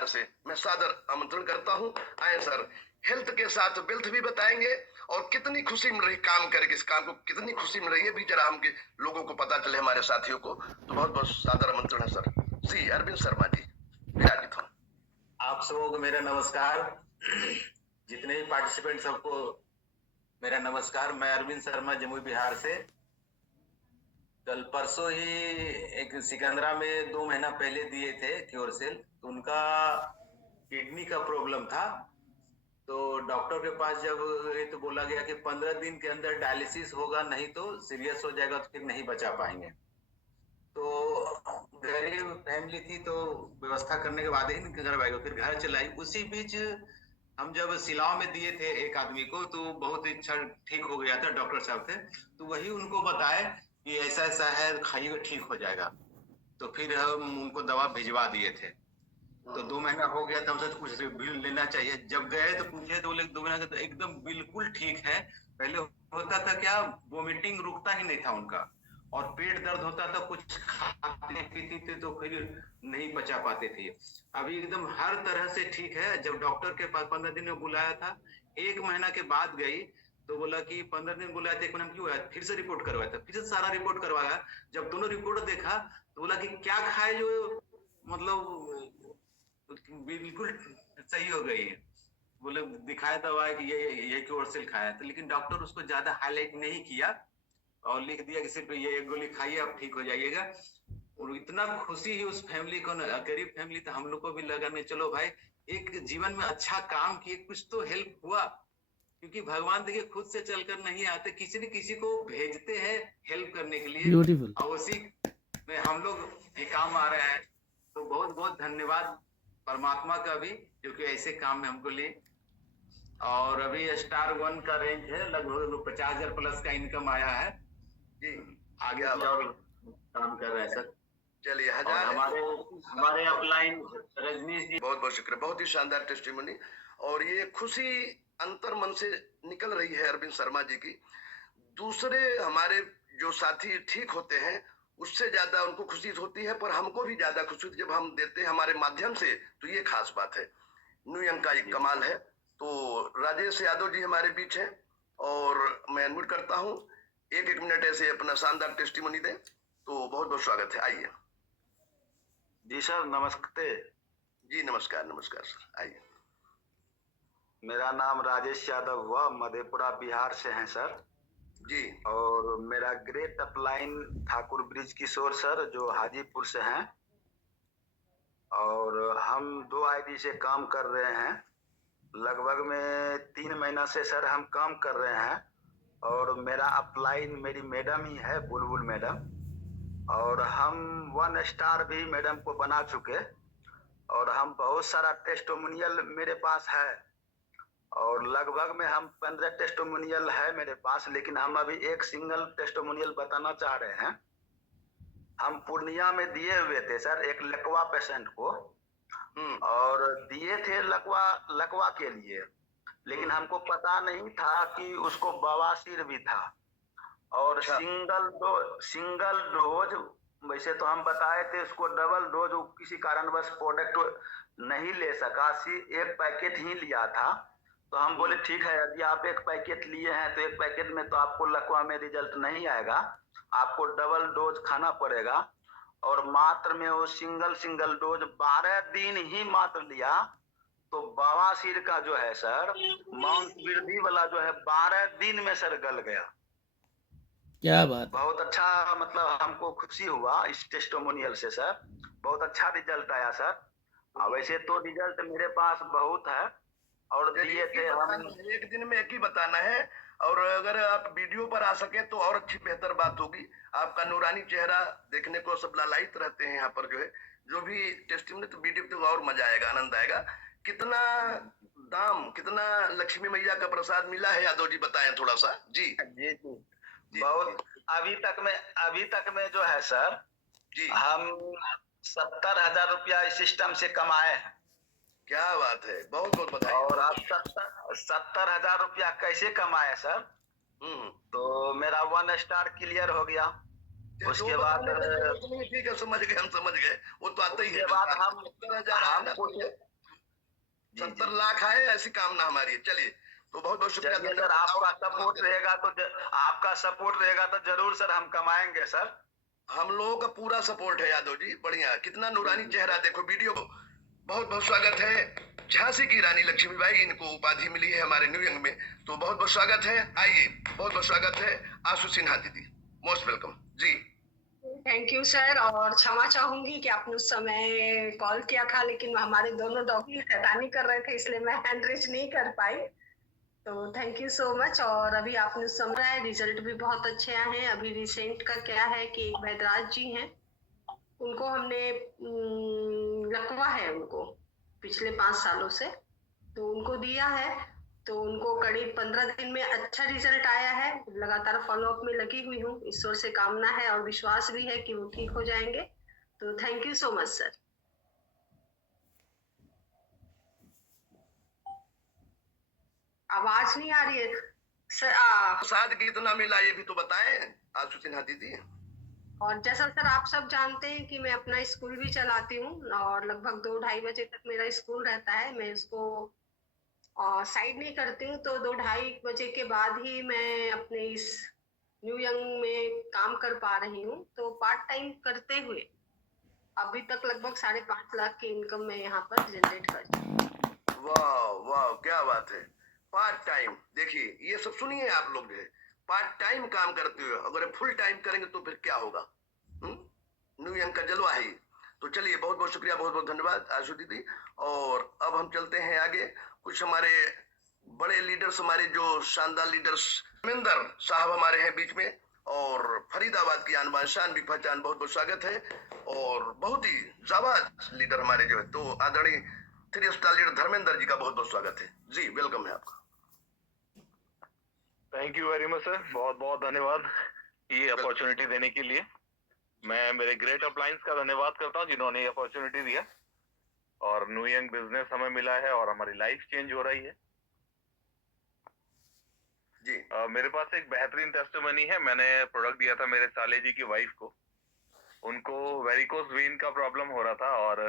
बिहार से मैं सादर आमंत्रण करता हूँ। आए सर, हेल्थ के साथ वेल्थ भी बताएंगे और कितनी खुशी मिल रही काम करके, इस काम को कितनी खुशी मिल रही है भी जरा हम लोगों को पता चले, हमारे साथियों को। तो बहुत बहुत सादर आमंत्रण है सर। श्री अरविंद शर्मा जी, विराजित हो। आप सबों को मेरा नमस्कार। जितने भी पार्टिसिपेंट सबको मेरा नमस्कार। मैं अरविंद शर्मा, जमुई बिहार से। कल परसों ही एक सिकंदरा में 2 महीना पहले दिए थे क्योरसेल, तो उनका किडनी का प्रॉब्लम था। तो डॉक्टर के पास जब गए तो बोला गया कि 15 दिन के अंदर डायलिसिस होगा, नहीं तो सीरियस हो जाएगा, तो फिर नहीं बचा पाएंगे। तो गरीब फैमिली थी, तो व्यवस्था करने के बाद ही घर भाई फिर घर चलाई। उसी बीच हम जब सिलाव में दिए थे एक आदमी को, तो बहुत इच्छा ठीक हो गया था, डॉक्टर साहब थे, तो वही उनको बताए कि ऐसा ऐसा है, खाइएगा ठीक हो जाएगा। तो फिर हम उनको दवा भिजवा दिए थे। तो 2 महीना हो गया था, हमसे कुछ बिल लेना चाहिए। जब गए तो पूछे तो बोले 2 महीना तो एकदम बिल्कुल ठीक है। पहले होता था क्या, वोमिटिंग रुकता ही नहीं था उनका, और पेट दर्द होता था, कुछ खाते पीते थे तो फिर नहीं पचा पाते थे। अभी एकदम हर तरह से ठीक है। जब डॉक्टर के पास 15 दिन में बुलाया था, 1 महीना के बाद गई तो बोला कि 15 दिन बुलाया था, 1 महीना क्यों आया, फिर से रिपोर्ट करवाया था, फिर से सारा रिपोर्ट करवाया। जब दोनों रिपोर्ट देखा तो बोला कि क्या खाए जो मतलब बिल्कुल सही हो गई है। बोले दिखाया दवा कि ये क्योरसेल खाया था, लेकिन डॉक्टर उसको ज्यादा हाईलाइट नहीं किया और लिख दिया कि सिर्फ ये 1 गोली खाइए, आप ठीक हो जाइएगा। और इतना खुशी ही उस फैमिली को, गरीब फैमिली था, हम लोग को भी लगा नहीं चलो भाई, एक जीवन में अच्छा काम किए, कुछ तो हेल्प हुआ। क्योंकि भगवान देखिए खुद से चलकर नहीं आते, किसी न किसी को भेजते हैं हेल्प करने के लिए। ब्यूटीफुल। और उसी में हम लोग ये काम आ रहे हैं। तो बहुत बहुत धन्यवाद परमात्मा का भी, जो कि ऐसे काम में हमको लिए। और अभी स्टार 1 का रेंज है, लगभग 50,000 प्लस का इनकम आया है जी, आगे क्या भी बात। और काम कर रहे हैं सर। चलिए, और हजार हमारे अपलाइन रजनीश जी, बहुत बहुत शुक्रिया, बहुत ही शानदार टेस्टिमोनी। और ये खुशी अंतर मन से निकल रही है अरविंद शर्मा जी की। दूसरे हमारे जो साथी ठीक होते हैं उससे ज्यादा उनको खुशी होती है, पर हमको भी ज्यादा खुशी होती है जब हम देते हैं हमारे माध्यम से। तो ये खास बात है, न्यू यंग का एक कमाल है। तो राजेश यादव जी हमारे बीच हैं और मैं अनम्यूट करता हूँ, 1 मिनट ऐसे अपना शानदार टेस्टिमोनी दें। तो बहुत बहुत स्वागत है, आइए। जी सर, नमस्ते। जी नमस्कार, नमस्कार सर, आइए। मेरा नाम राजेश यादव हुआ, मधेपुरा बिहार से हैं सर जी। और मेरा ग्रेट अपलाइन ठाकुर ब्रिज किशोर सर, जो हाजीपुर से हैं। और हम 2 आईडी से काम कर रहे हैं, लगभग में 3 महीना से सर हम काम कर रहे हैं। और मेरा अपलाइन मेरी मैडम ही है, बुलबुल मैडम। और हम 1 स्टार भी मैडम को बना चुके। और हम बहुत सारा टेस्टिमोनियल मेरे पास है, और लगभग में हम 15 टेस्टिमोनियल है मेरे पास। लेकिन हम अभी एक सिंगल टेस्टिमोनियल बताना चाह रहे हैं। हम पूर्णिया में दिए हुए थे सर एक लकवा पेशेंट को, और दिए थे लकवा के लिए, लेकिन हमको पता नहीं था कि उसको बवासीर भी था। और सिंगल डोज, वैसे तो हम बताए थे उसको डबल डोज, किसी कारणवश प्रोडक्ट नहीं ले सका, एक पैकेट ही लिया था। तो हम बोले ठीक है, यदि आप एक पैकेट लिए हैं तो एक पैकेट में तो आपको लकवा में रिजल्ट नहीं आएगा, आपको डबल डोज खाना पड़ेगा। और मात्र में वो सिंगल डोज 12 दिन ही मात्र लिया, तो बवासीर का जो है सर, माउंट वृद्धि वाला जो है 12 दिन में सर गल गया। क्या बात। बहुत अच्छा, मतलब हमको खुशी हुआ इस टेस्टिमोनियल से सर, बहुत अच्छा रिजल्ट आया सर। वैसे तो रिजल्ट मेरे पास बहुत है, और दिए थे हम। 1 दिन में एक ही बताना है, और अगर आप वीडियो पर आ सके तो और अच्छी बेहतर बात होगी। आपका नूरानी चेहरा देखने को सब लालायित रहते हैं यहाँ पर, जो है जो भी टेस्टिमोनी, तो वीडियो तो और मजा आएगा, आनंद आएगा। कितना दाम, कितना लक्ष्मी मैया का प्रसाद मिला है, यादव जी बताएं थोड़ा सा। जी जी जी, बहुत। अभी तक में जो है सर जी, हम 70,000 रुपया इस सिस्टम से कमाए हैं। क्या बात है, बहुत बहुत बधाई। और आप 70,000 रुपया कैसे कमाए सर? तो मेरा 1 स्टार क्लियर हो गया। उसके बाद ठीक है, समझ गए, हम समझ गए, वो तो आता ही है। उसके बाद हम जी 70 लाख आए ऐसी कामना हमारी है। चलिए, तो बहुत बहुत शुक्रिया। चलिए सर, आपका सपोर्ट रहेगा तो आपका सपोर्ट रहेगा तो जरूर सर हम कमाएंगे सर। हम लोगों का पूरा सपोर्ट है यादव जी, बढ़िया। कितना नूरानी चेहरा, देखो वीडियो को। बहुत बहुत स्वागत है। झांसी की रानी लक्ष्मीबाई, इनको उपाधि मिली है हमारे न्यू यंग में, तो बहुत बहुत स्वागत है। आइए, बहुत बहुत स्वागत है आशु सिन्हा दीदी, मोस्ट वेलकम जी। थैंक यू सर, और क्षमा चाहूंगी कि आपने उस समय कॉल किया था, लेकिन हमारे दोनों डॉगी शैतानी कर रहे थे, इसलिए मैं हैंड रेज नहीं कर पाई। तो थैंक यू सो मच। और अभी आपने उस समय रिजल्ट भी बहुत अच्छे आए हैं। अभी रिसेंट का क्या है कि एक वैदराज जी हैं, उनको हमने लकवा है उनको पिछले 5 सालों से, तो उनको दिया है, तो उनको करीब 15 दिन में अच्छा रिजल्ट आया है। लगातार फॉलोअप में लगी हुई हूँ, ईश्वर से कामना है और विश्वास भी है कि वो ठीक हो जाएंगे। तो thank you so much sir. आवाज नहीं आ रही है सर। प्रसाद कितना मिला ये भी तो बताएं आशु सिन्हा दीदी। और जैसा सर आप सब जानते हैं कि मैं अपना स्कूल भी चलाती हूँ, और लगभग 2-2:30 बजे तक मेरा स्कूल रहता है। मैं उसको साइड नहीं करती हूँ, तो 2-2:30 बजे के बाद ही मैं अपने इस न्यू यंग में काम कर पा रही हूँ। तो पार्ट टाइम करते हुए अभी तक लगभग 5.5 लाख की इनकम मैं यहाँ पर जनरेट कर चुकी हूँ। वाह वाह, क्या बात है। पार्ट टाइम, देखिए ये सब सुनिए आप लोग, जो है पार्ट टाइम काम करते हुए अगर फुल टाइम करेंगे तो फिर क्या होगा। न्यू यंग का जलवा है। तो चलिए, बहुत बहुत शुक्रिया, बहुत बहुत धन्यवाद आशु दीदी। और अब हम चलते हैं आगे। कुछ हमारे बड़े लीडर्स, हमारे जो शानदार लीडर्स, धर्मेंद्र साहब हमारे हैं बीच में, और फरीदाबाद की आन बान शान भी पहचान, बहुत बहुत स्वागत है। और बहुत ही जाबाज लीडर हमारे जो है, तो आदरणीय 3 स्टार लीडर धर्मेंद्र जी का बहुत बहुत स्वागत है जी, वेलकम है आपका। Thank you very much sir, बहुत बहुत धन्यवाद ये अपॉर्चुनिटी देने के लिए। मैं मेरे ग्रेट अपलायंस का धन्यवाद करता हूँ जिन्होंने ये अपॉर्चुनिटी दिया, और न्यू यंग बिजनेस हमें मिला है और हमारी लाइफ चेंज हो रही है जी। मेरे पास एक बेहतरीन टेस्टिमनी है। मैंने प्रोडक्ट दिया था मेरे साले जी की वाइफ को, उनको वेरिकोस वेन का प्रॉब्लम हो रहा था, और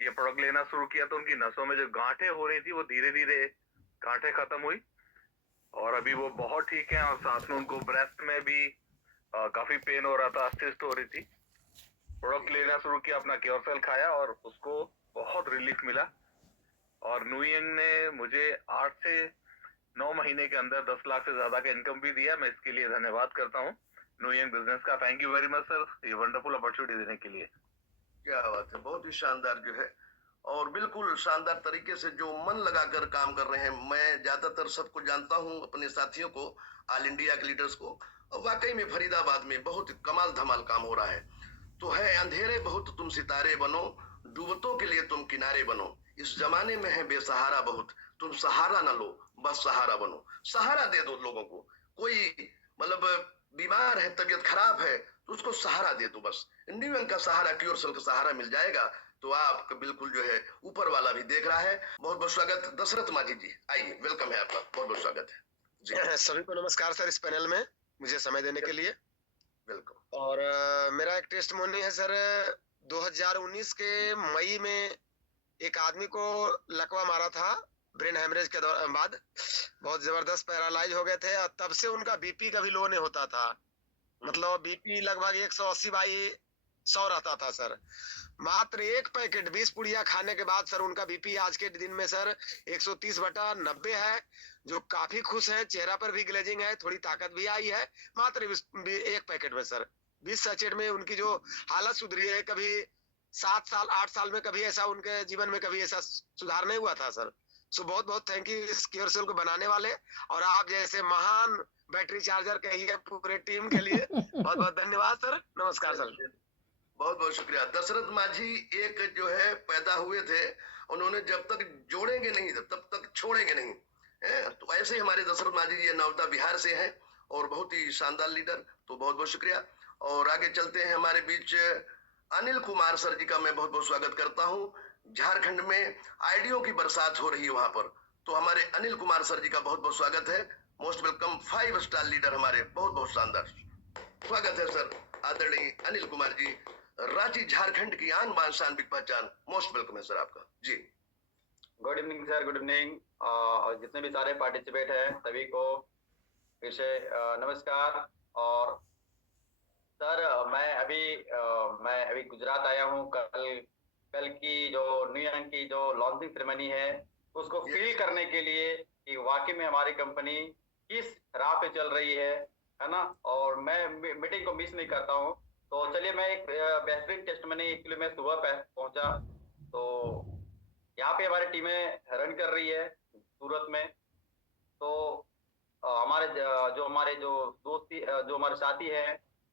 ये प्रोडक्ट लेना शुरू किया तो उनकी नसों में जो गांठें हो रही थी वो धीरे धीरे गांठें खत्म हुई, और अभी वो बहुत ठीक है। और साथ में उनको ब्रेस्ट में भी काफी पेन हो रहा था, सिस्ट हो रही थी। प्रोडक्ट लेना शुरू किया, अपना क्योर सेल खाया और उसको बहुत रिलीफ मिला। और न्यू यंग ने मुझे 8 से 9 महीने के अंदर 10 लाख से ज्यादा का इनकम भी दिया। मैं इसके लिए धन्यवाद करता हूँ न्यू यंग बिजनेस का। Thank you very much sir, ये वंडरफुल अपॉर्चुनिटी देने के लिए। क्या बात है, बहुत ही शानदार जो है, और बिल्कुल शानदार तरीके से जो मन लगाकर काम कर रहे हैं। मैं ज्यादातर सबको जानता हूं, अपने साथियों को, ऑल इंडिया के लीडर्स को, और वाकई में फरीदाबाद में बहुत कमाल धमाल काम हो रहा है। तो है अंधेरे बहुत तुम सितारे बनो, डूबतों के लिए तुम किनारे बनो, इस जमाने में है बेसहारा बहुत, तुम सहारा न लो बस सहारा बनो। सहारा दे दो लोगों को, कोई मतलब बीमार है, तबीयत खराब है, तो उसको सहारा दे दो बस। न्यू यंग का सहारा, क्योर सेल का सहारा मिल जाएगा तो आपका बिल्कुल जो है ऊपर वाला भी देख रहा है। बहुत बहुत स्वागत दशरथ माझी जी, आइए, वेलकम है आपका, बहुत बहुत स्वागत है जी। सभी को नमस्कार सर, इस पैनल में मुझे समय देने के लिए। वेलकम। और मेरा एक टेस्टिमोनी है सर। 2019 के मई में एक आदमी को लकवा मारा था, ब्रेन हेमरेज के बाद बहुत जबरदस्त पैरालाइज हो गए थे, और तब से उनका बीपी कभी लो नहीं होता था। मतलब बीपी लगभग 180/100 रहता था सर। मात्र एक पैकेट 20 पुड़िया खाने के बाद सर उनका बीपी आज के दिन में सर 130/90 है, जो काफी खुश है। चेहरा पर भी ग्लेजिंग है, थोड़ी ताकत भी आई है मात्र एक पैकेट में सर। 20 सैचेट में उनकी जो हालत सुधरी है, कभी 7 साल 8 साल में कभी ऐसा उनके जीवन में कभी ऐसा सुधार नहीं हुआ था सर। सो बहुत बहुत थैंक यू इस क्योर सेल को बनाने वाले और आप जैसे महान बैटरी चार्जर कहिए पूरे टीम के लिए बहुत बहुत धन्यवाद सर। नमस्कार सर। बहुत बहुत शुक्रिया। दशरथ माझी एक जो है पैदा हुए थे, उन्होंने जब तक जोड़ेंगे नहीं तब तक छोड़ेंगे नहीं है। तो ऐसे ही हमारे दशरथ माझी जी नवदा बिहार से हैं और बहुत ही शानदार लीडर, तो बहुत बहुत शुक्रिया। और आगे चलते हैं, हमारे बीच अनिल कुमार सर जी का मैं बहुत बहुत स्वागत करता हूँ। झारखंड में आइडियो की बरसात हो रही है वहां पर, तो हमारे अनिल कुमार सर जी का बहुत बहुत स्वागत है। मोस्ट वेलकम, 5 स्टार लीडर हमारे, बहुत बहुत शानदार स्वागत है सर, आदरणीय अनिल कुमार जी, रांची झारखंड की आन बान शान की पहचान। मोस्ट वेलकम है सर आपका ji. Good evening sir, good evening. और जितने भी सारे पार्टिसिपेट हैं सभी को फिर से नमस्कार। और सर मैं अभी गुजरात आया हूँ। कल कल की जो न्यू ईयर की जो लॉन्चिंग सेरेमनी है उसको फील करने के लिए कि वाकई में हमारी कंपनी किस राह पे चल रही है ना। और मैं मीटिंग को मिस नहीं करता हूँ। तो चलिए, मैं एक बेहतरीन टेस्टमनी के लिए मैं सुबह पहुंचा। तो यहाँ पे हमारी टीमें रन कर रही है सूरत में। तो जो दोस्ती जो हमारे साथी है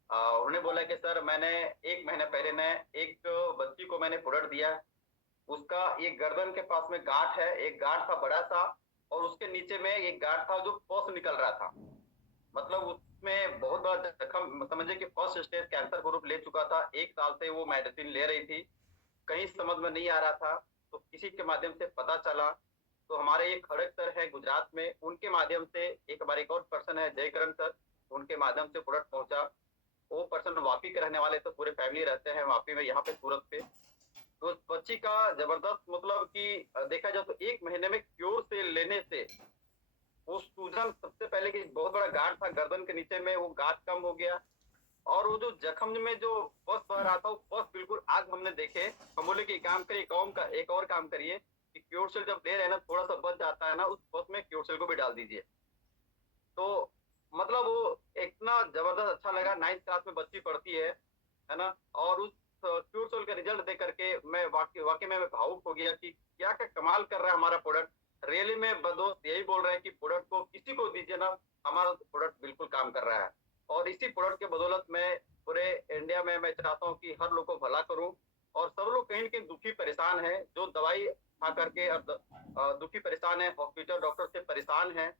उन्होंने बोला कि सर मैंने 1 महीने पहले ने एक बच्ची को मैंने प्रोडक्ट दिया। उसका एक गर्दन के पास में गांठ है, एक गांठ था बड़ा सा, और उसके नीचे में एक गांठ था जो पस निकल रहा था। मतलब उसमें बहुत बड़ा जख्म, समझिए कि फर्स्ट स्टेज कैंसर ग्रुप ले चुका था। 1 साल से वो मेडिसिन ले रही थी, कहीं समझ में नहीं आ रहा था। तो किसी के माध्यम से पता चला, तो हमारे ये खड़क सर है गुजरात में, उनके माध्यम से एक हमारे एक और पर्सन है जयकरण सर, उनके माध्यम से प्रोडक्ट पहुंचा। वो पर्सन वापी के रहने वाले, तो पूरे फैमिली रहते हैं वापी में, यहाँ पे सूरत पे। तो उस बच्ची का जबरदस्त, मतलब कि देखा जाए तो 1 महीने में क्योर से लेने से वो सूजन, सबसे पहले कि बहुत बड़ा गांठ था गर्दन के नीचे में, वो गांठ कम हो गया। और वो जो जख्म में जो पस बह रहा था, वो पस बिल्कुल आग हमने देखे। हम बोले कि काम करिए, एक और काम करिए कि क्योरसेल जब दे रहे हैं ना, थोड़ा सा बच जाता है ना, उस पस में क्योरसेल को भी डाल दीजिए। तो मतलब वो इतना जबरदस्त अच्छा लगा। 9th क्लास में बच्ची पढ़ती है ना। और उस क्योरसेल का रिजल्ट देख करके मैं वाकई में मैं भावुक हो गया कि क्या क्या कमाल कर रहा है हमारा प्रोडक्ट। रियली में दोस्त यही बोल रहे हैं कि प्रोडक्ट को किसी को दीजिए ना, हमारा प्रोडक्ट बिल्कुल काम कर रहा है। और इसी प्रोडक्ट के बदौलत मैं पूरे इंडिया में मैं चाहता हूँ कि हर लोग को भला करूँ। और सब लोग कहीं न कहीं दुखी परेशान है, जो दवाई खा करके दुखी परेशान है, हॉस्पिटल डॉक्टर से परेशान है।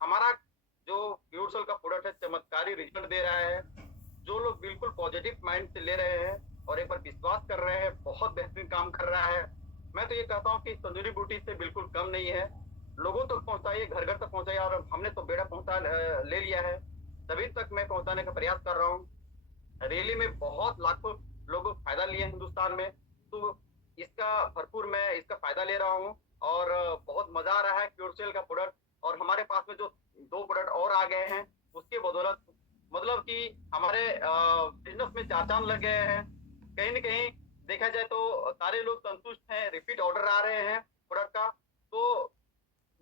हमारा जो क्योरसेल का प्रोडक्ट है चमत्कारी रिजल्ट दे रहा है। जो लोग बिल्कुल पॉजिटिव माइंड से ले रहे हैं और एक बार विश्वास कर रहे हैं, बहुत बेहतरीन काम कर रहा है। मैं तो ये कहता हूँ कि संजीवनी बूटी से बिल्कुल कम नहीं है। लोगों तक पहुंचाइए, घर घर तक पहुंचाइए। और हमने तो बेड़ा पहुंचा ले लिया है, सभी तक मैं पहुंचाने का प्रयास कर रहा हूँ। रैली में बहुत लाखों लोगों को फायदा लिया हिंदुस्तान में। तो इसका भरपूर मैं इसका फायदा ले रहा हूँ। और बहुत मजा आ रहा है क्योरसेल का प्रोडक्ट। और हमारे पास में जो 2 प्रोडक्ट और आ गए हैं, उसके बदौलत मतलब कि हमारे बिजनेस में 4 चांद लग गए हैं। कहीं न कहीं देखा जाए तो सारे लोग संतुष्ट हैं, रिपीट ऑर्डर आ रहे हैं प्रोडक्ट का। तो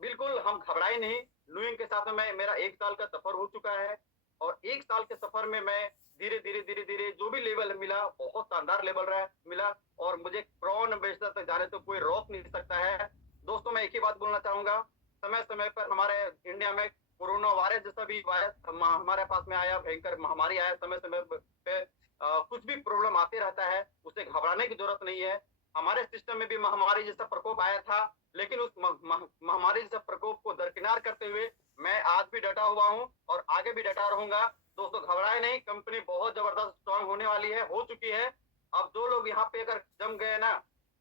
बिल्कुल हम घबराए नहीं। लुइंग के साथ में मेरा 1 साल का सफर हो चुका है। और 1 साल के सफर में मैं धीरे-धीरे जो भी लेवल मिला, बहुत शानदार लेवल रहा मिला। और मुझे ब्रांड एम्बेसडर तक जाने तो कोई रोक नहीं सकता है। दोस्तों, मैं एक ही बात बोलना चाहूँगा, समय-समय पर हमारे इंडिया में कोरोना वायरस जैसा भी वायरस हमारे पास में आया, भयंकर महामारी आया, समय-समय पे कुछ भी प्रॉब्लम आते रहता है, उससे घबराने की जरूरत नहीं है। हमारे सिस्टम में भी महामारी जैसा प्रकोप आया था, लेकिन उस महामारी जैसा प्रकोप को दरकिनार करते हुए मैं आज भी डटा हुआ हूँ और आगे भी डटा रहूंगा। दोस्तों, घबराए नहीं, कंपनी बहुत जबरदस्त स्ट्रांग होने वाली है, हो चुकी है। अब जो लोग यहाँ पे अगर जम गए ना,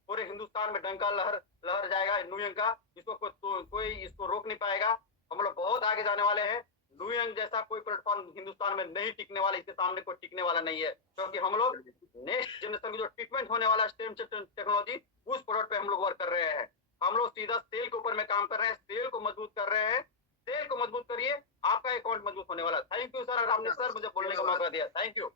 पूरे हिंदुस्तान में डंका लहर जाएगा न्यूयॉर्क का। इसको कोई इसको रोक नहीं पाएगा। हम लोग बहुत आगे जाने वाले हैं। न्यूयॉर्क जैसा कोई प्लेटफॉर्म हिंदुस्तान में नहीं टिकने वाला, इसके सामने कोई टिकने वाला नहीं है। क्योंकि हम लोग नेक्स्ट जनरेशन की जो ट्रीटमेंट होने वाला स्टेम सेल टेक्नोलॉजी, उस प्रोडक्ट पे हम लोग वर्क कर रहे हैं। हम लोग सीधा सेल के ऊपर में काम कर रहे हैं, सेल को मजबूत कर रहे हैं। सेल को मजबूत करिए, आपका अकाउंट मजबूत होने वाला। थैंक यू सर, रामने सर मुझे बोलने का मौका दिया। Thank you.